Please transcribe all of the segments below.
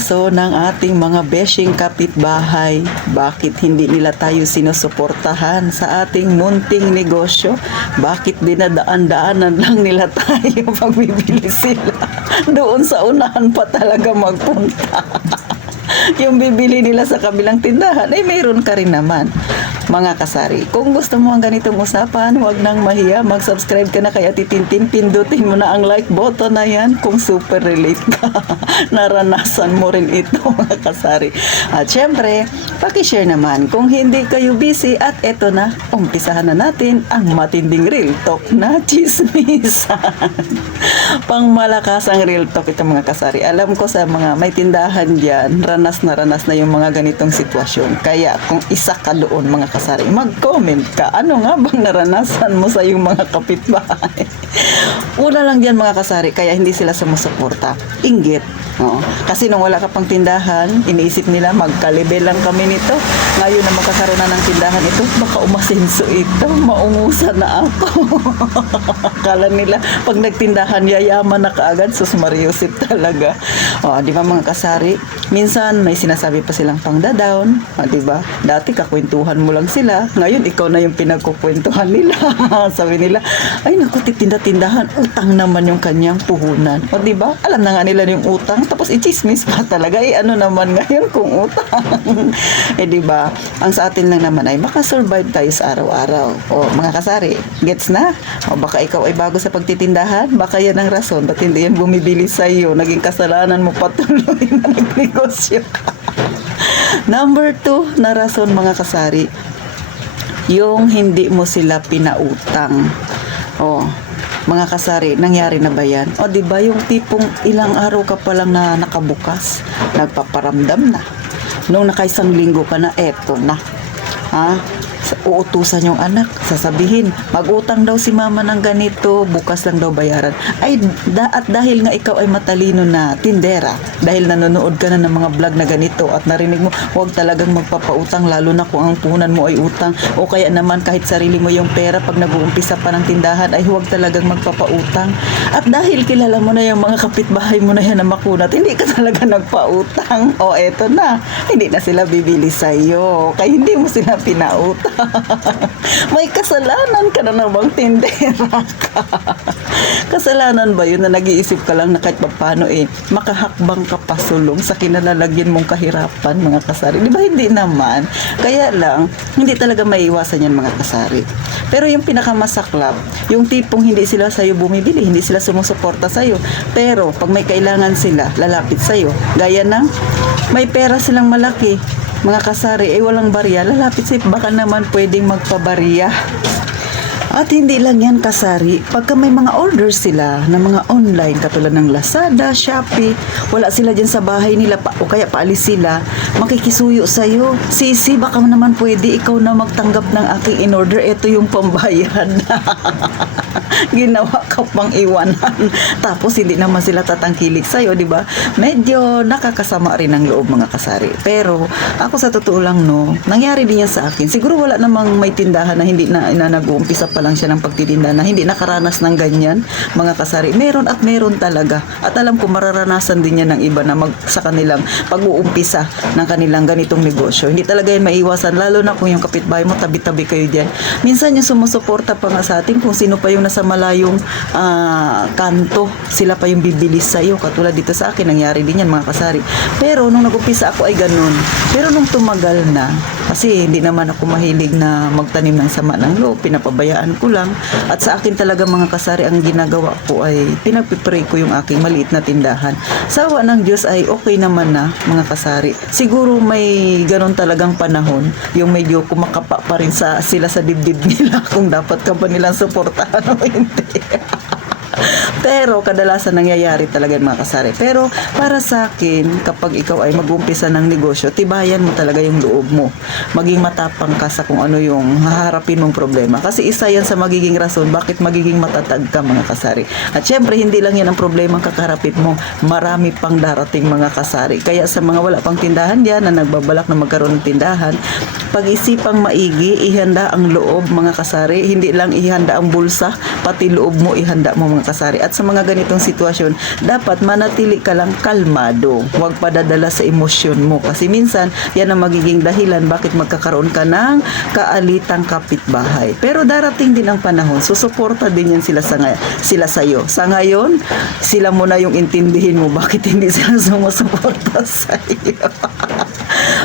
rason ng ating mga beshing kapitbahay, bakit hindi nila tayo sinusuportahan sa ating munting negosyo? Bakit dinadaan-daanan lang nila tayo pag bibili sila? Doon sa unahan pa talaga magpunta. Yung bibili nila sa kabilang tindahan, ay mayroon ka rin naman. Mga kasari, kung gusto mo ang ganitong usapan, huwag nang mahiya, mag-subscribe ka na kay Ate Tintin, pindutin mo na ang like button na yan kung super relate ka. Naranasan mo rin ito, mga kasari. At syempre, pakishare naman kung hindi kayo busy. At eto na, umpisahan na natin ang matinding real talk na chismisan. Pangmalakas ang real talk ito, mga kasari. Alam ko sa mga may tindahan dyan, ranas na yung mga ganitong sitwasyon. Kaya kung isa ka doon, mga kasari, mag-comment ka. Ano nga bang naranasan mo sa iyong mga kapitbahay? Una lang dyan, mga kasari, kaya hindi sila sumusuporta. Inggit. Oo. Kasi nung wala ka pang tindahan, iniisip nila magkalibel lang kami nito. Ngayon na magkakaroon na ng tindahan ito, baka umasenso ito, maungusan na ako. Akala nila pag nagtindahan yayaman na kaagad. Sus Mariusip talaga. O, di ba, mga kasari, minsan may sinasabi pa silang pangda-down. O, di ba, dati kakwentuhan mo lang sila, ngayon ikaw na yung pinagkukwentuhan nila. Sabi nila, ay naku, titinda-tindahan, utang naman yung kanyang puhunan. O, di ba, alam na nga nila yung utang, tapos i-chismis pa talaga. Ano naman ngayon kung utang? Di ba? Ang sa atin lang naman ay makasurvive tayo sa araw-araw. O, mga kasari, gets na? O, baka ikaw ay bago sa pagtitindahan, baka yan ang rason, ba't hindi yan bumibili sa iyo? Naging kasalanan mo patuloy na nagnegosyo ka. Number 2 na rason, mga kasari, yung hindi mo sila pinautang. O, mga kasari, nangyari na ba yan? O, di ba yung tipong ilang araw ka pa lang na nakabukas, nagpaparamdam na. Nung nakaisang linggo ka na, eto na. Ha? Uutusan yung anak, sasabihin, mag-utang daw si mama ng ganito, bukas lang daw bayaran. Ay, at dahil nga ikaw ay matalino na tindera, dahil nanonood ka na ng mga vlog na ganito at narinig mo, huwag talagang magpapautang, lalo na kung ang puhunan mo ay utang, o kaya naman kahit sarili mo yung pera, pag nag-uumpisa pa ng tindahan, ay huwag talagang magpapautang. At dahil kilala mo na yung mga kapitbahay mo na yan na makunat, hindi ka talaga nagpautang. O, eto na, hindi na sila bibili sa'yo, kaya hindi mo sila pinautang. May kasalanan ka na bang tindera ka? Kasalanan ba yun na nag-iisip ka lang na kahit paano makahakbang ka pasulong sa kinalalagyan mong kahirapan, mga kasari? Di ba hindi naman? Kaya lang, hindi talaga maiiwasan yan, mga kasari. Pero yung pinakamasaklap, yung tipong hindi sila sa'yo bumibili, hindi sila sumusuporta sa'yo, pero pag may kailangan sila, lalapit sa'yo. Gaya ng may pera silang malaki, mga kasari, walang barya, lalapit sa'yo, baka naman pwedeng magpabarya. At hindi lang yan, kasari, pagka may mga orders sila na mga online, katulad ng Lazada, Shopee, wala sila dyan sa bahay nila, o kaya paalis sila, makikisuyo sa'yo. Sisi, baka naman pwede ikaw na magtanggap ng aking in-order, ito yung pambayad. Ginawa ka pang iwanan. Tapos hindi naman sila tatangkilik sa'yo, di ba? Medyo nakakasama rin ang loob, mga kasari. Pero ako sa totoo lang, no, nangyari din yan sa akin. Siguro wala namang may tindahan na hindi na nag-uumpisa pa lang siya ng pagtitinda na hindi nakaranas ng ganyan, mga kasari. Meron at meron talaga. At alam ko mararanasan din yan ng iba na sa kanilang pag-uumpisa ng kanilang ganitong negosyo. Hindi talaga yan maiwasan, lalo na kung yung kapitbahay mo, tabi-tabi kayo dyan. Minsan yung sumusuporta pa nga sa atin, kung sino pa yung nasa malayong kanto, sila pa yung bibilis sa'yo. Katulad dito sa akin, nangyari din yan, mga kasari. Pero nung nag-umpisa ako ay ganun. Pero nung tumagal na, kasi hindi naman ako mahilig na magtanim ng sama ng loob, pinapabayaan ko lang. At sa akin talaga, mga kasari, ang ginagawa ko ay pinagpipray ko yung aking maliit na tindahan. Sawa ng Diyos ay okay naman na, mga kasari. Siguro may ganun talagang panahon, yung medyo kumakapa pa rin sila sa dibdib nila kung dapat ka ba nilang suportahan o hindi. Pero kadalasan nangyayari talaga, mga kasari. Pero para sa akin, kapag ikaw ay mag-umpisa ng negosyo, tibayan mo talaga yung loob mo. Maging matapang ka sa kung ano yung haharapin mong problema. Kasi isa yan sa magiging rason bakit magiging matatag ka, mga kasari. At syempre, hindi lang yan ang problema ang kakaharapin mo. Marami pang darating, mga kasari. Kaya sa mga wala pang tindahan dyan na nagbabalak na magkaroon ng tindahan, pag-isipang maigi, ihanda ang loob, mga kasari. Hindi lang ihanda ang bulsa, pati loob mo ihanda mo, mga kasari. At sa mga ganitong sitwasyon, dapat manatili ka lang kalmado. Huwag padadala sa emosyon mo. Kasi minsan, yan ang magiging dahilan bakit magkakaroon ka ng kaalitang kapitbahay. Pero darating din ang panahon, susuporta din yan sila sa'yo. Sa ngayon, sila muna yung intindihin mo bakit hindi sila sumusuporta sa'yo.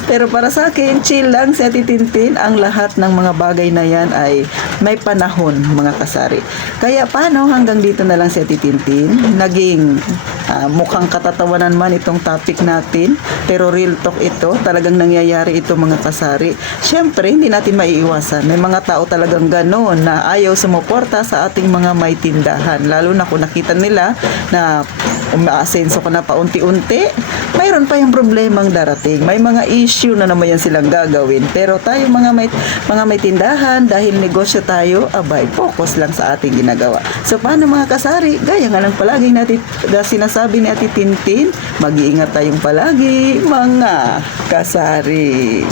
Pero para sa akin, chill lang si Ate Tintin. Ang lahat ng mga bagay na yan ay may panahon, mga kasari. Kaya paano hanggang dito na lang si Ate Tintin? Naging mukhang katatawanan man itong topic natin, pero real talk ito. Talagang nangyayari ito, mga kasari. Siyempre, hindi natin maiiwasan. May mga tao talagang gano'n na ayaw sumuporta sa ating mga may tindahan. Lalo na kung nakita nila na umaasenso ko na paunti-unti, mayroon pa yung problemang darating. May mga issue na naman yan silang gagawin. Pero tayo mga may tindahan, dahil negosyo tayo, abay, focus lang sa ating ginagawa. So, paano mga kasari? Gaya nga lang palagi natin sinasabi ni Ate Tintin, mag-iingat tayong palagi, mga kasari.